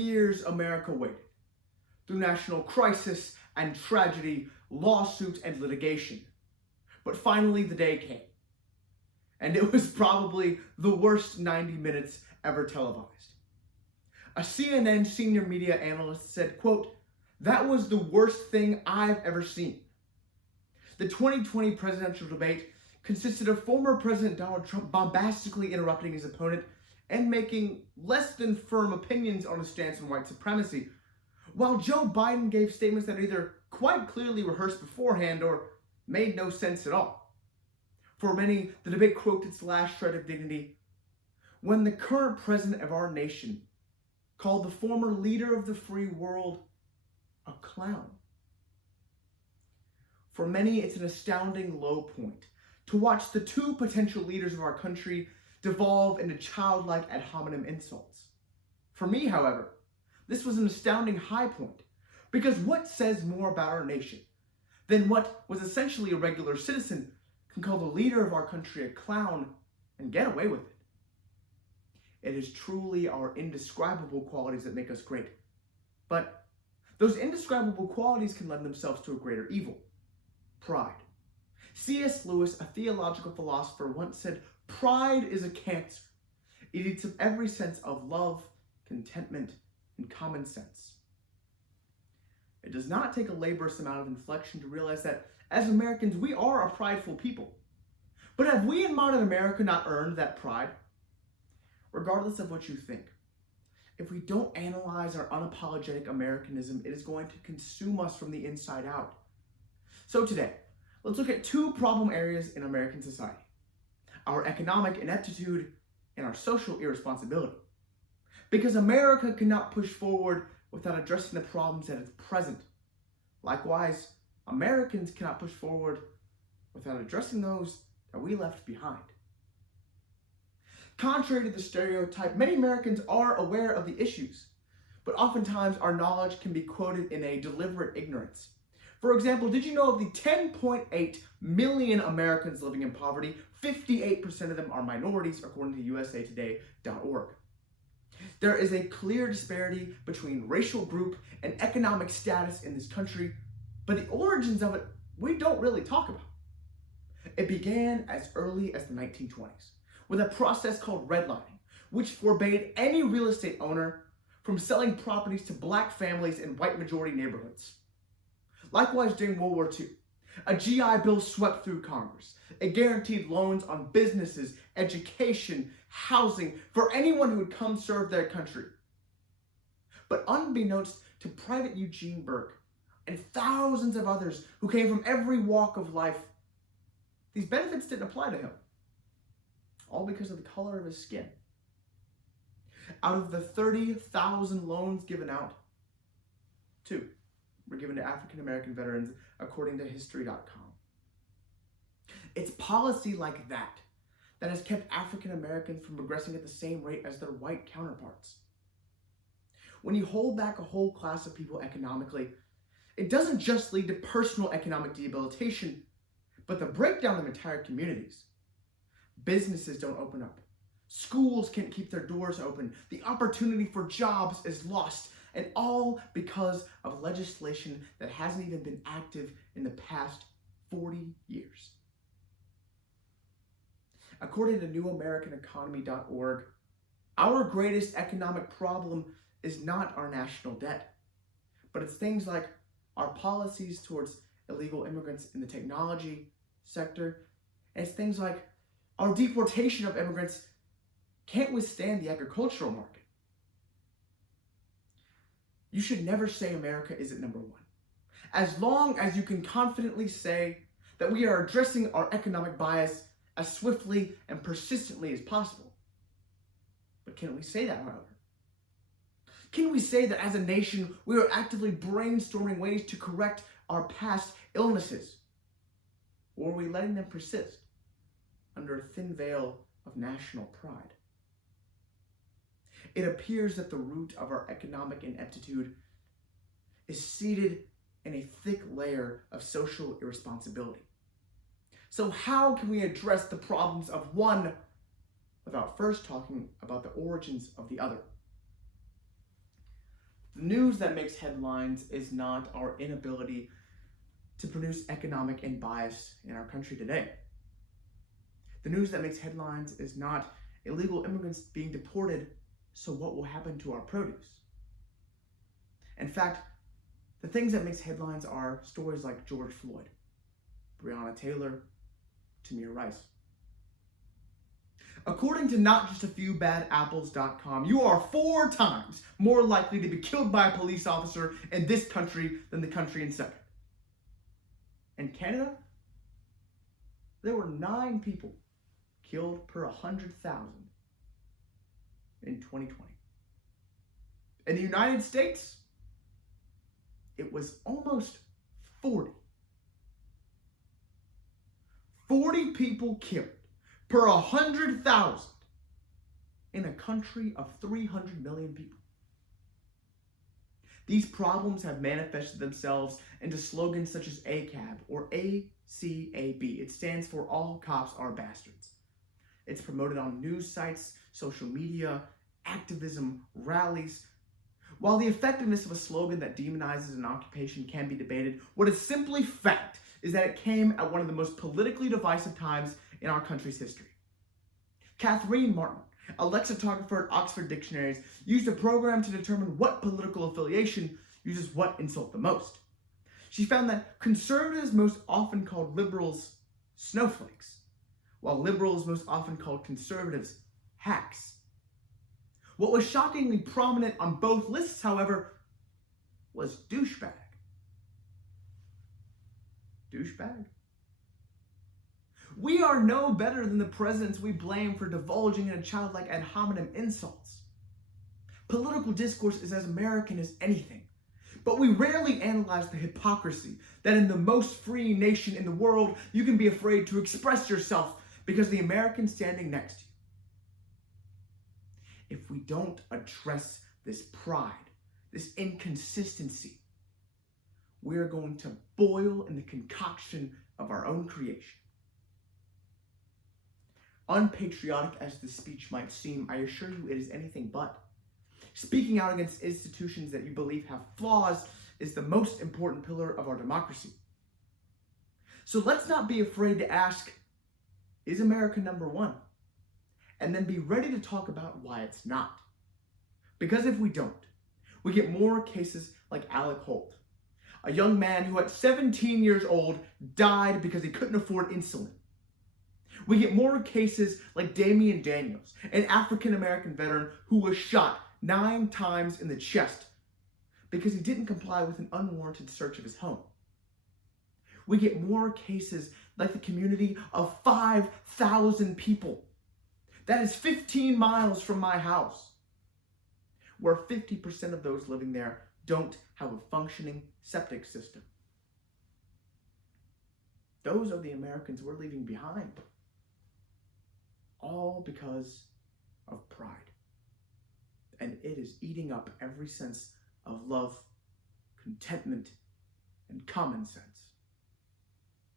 years, America waited, through national crisis and tragedy, lawsuit and litigation. But finally the day came, and it was probably the worst 90 minutes ever televised. A CNN senior media analyst said, quote, "That was the worst thing I've ever seen." The 2020 presidential debate consisted of former President Donald Trump bombastically interrupting his opponent and making less than firm opinions on his stance on white supremacy, while Joe Biden gave statements that either quite clearly rehearsed beforehand or made no sense at all. For many, the debate croaked its last shred of dignity when the current president of our nation called the former leader of the free world a clown. For many, it's an astounding low point to watch the two potential leaders of our country devolve into childlike ad hominem insults. For me, however, this was an astounding high point, because what says more about our nation than what was essentially a regular citizen can call the leader of our country a clown and get away with it? It is truly our indescribable qualities that make us great. But those indescribable qualities can lend themselves to a greater evil: pride. C.S. Lewis, a theological philosopher, once said, "Pride is a cancer. It eats up every sense of love, contentment, and common sense." It does not take a laborious amount of inflection to realize that as Americans, we are a prideful people. But have we in modern America not earned that pride? Regardless of what you think, if we don't analyze our unapologetic Americanism, it is going to consume us from the inside out. So today, let's look at two problem areas in American society: our economic ineptitude and our social irresponsibility. Because America cannot push forward without addressing the problems that is present. Likewise, Americans cannot push forward without addressing those that we left behind. Contrary to the stereotype, many Americans are aware of the issues, but oftentimes our knowledge can be quoted in a deliberate ignorance. For example, did you know of the 10.8 million Americans living in poverty, 58% of them are minorities, according to usatoday.org. There is a clear disparity between racial group and economic status in this country, but the origins of it we don't really talk about. It began as early as the 1920s with a process called redlining, which forbade any real estate owner from selling properties to black families in white majority neighborhoods. Likewise, during World War II, a GI Bill swept through Congress. It guaranteed loans on businesses, education, housing for anyone who would come serve their country. But unbeknownst to Private Eugene Burke and thousands of others who came from every walk of life, these benefits didn't apply to him, all because of the color of his skin. Out of the 30,000 loans given out, 2 were given to African American veterans, according to History.com. It's policy like that that has kept African Americans from progressing at the same rate as their white counterparts. When you hold back a whole class of people economically, it doesn't just lead to personal economic debilitation, but the breakdown of entire communities. Businesses don't open up. Schools can't keep their doors open. The opportunity for jobs is lost, and all because of legislation that hasn't even been active in the past 40 years. According to newamericaneconomy.org, our greatest economic problem is not our national debt, but it's things like our policies towards illegal immigrants in the technology sector, and it's things like our deportation of immigrants can't withstand the agricultural market. You should never say America isn't number one, as long as you can confidently say that we are addressing our economic bias as swiftly and persistently as possible. But can we say that, however? Can we say that as a nation, we are actively brainstorming ways to correct our past illnesses? Or are we letting them persist under a thin veil of national pride? It appears that the root of our economic ineptitude is seated in a thick layer of social irresponsibility. So how can we address the problems of one without first talking about the origins of the other? The news that makes headlines is not our inability to produce economic unbias in our country today. The news that makes headlines is not illegal immigrants being deported, so what will happen to our produce? In fact, the things that makes headlines are stories like George Floyd, Breonna Taylor, Tamir Rice. According to NotJustAFewBadApples.com, you are 4 times more likely to be killed by a police officer in this country than the country in second. In Canada, there were 9 people killed per 100,000 in 2020. In the United States, it was almost 40. 40 people killed per 100,000 in a country of 300 million people. These problems have manifested themselves into slogans such as ACAB or ACAB. It stands for All Cops Are Bastards. It's promoted on news sites, social media, activism, rallies. While the effectiveness of a slogan that demonizes an occupation can be debated, what is simply fact is that it came at one of the most politically divisive times in our country's history. Catherine Martin, a lexicographer at Oxford Dictionaries, used a program to determine what political affiliation uses what insult the most. She found that conservatives most often called liberals snowflakes, while liberals most often called conservatives hacks. What was shockingly prominent on both lists, however, was douchebag. Douchebag? We are no better than the presidents we blame for divulging in a childlike ad hominem insults. Political discourse is as American as anything, but we rarely analyze the hypocrisy that in the most free nation in the world, you can be afraid to express yourself because of the American standing next to you. If we don't address this pride, this inconsistency, we're going to boil in the concoction of our own creation. Unpatriotic as the speech might seem, I assure you it is anything but. Speaking out against institutions that you believe have flaws is the most important pillar of our democracy. So let's not be afraid to ask, is America number one? And then be ready to talk about why it's not. Because if we don't, we get more cases like Alec Holt, a young man who at 17 years old died because he couldn't afford insulin. We get more cases like Damian Daniels, an African-American veteran who was shot 9 times in the chest because he didn't comply with an unwarranted search of his home. We get more cases like the community of 5,000 people. That is 15 miles from my house, where 50% of those living there don't have a functioning septic system. Those are the Americans we're leaving behind. All because of pride. And it is eating up every sense of love, contentment, and common sense.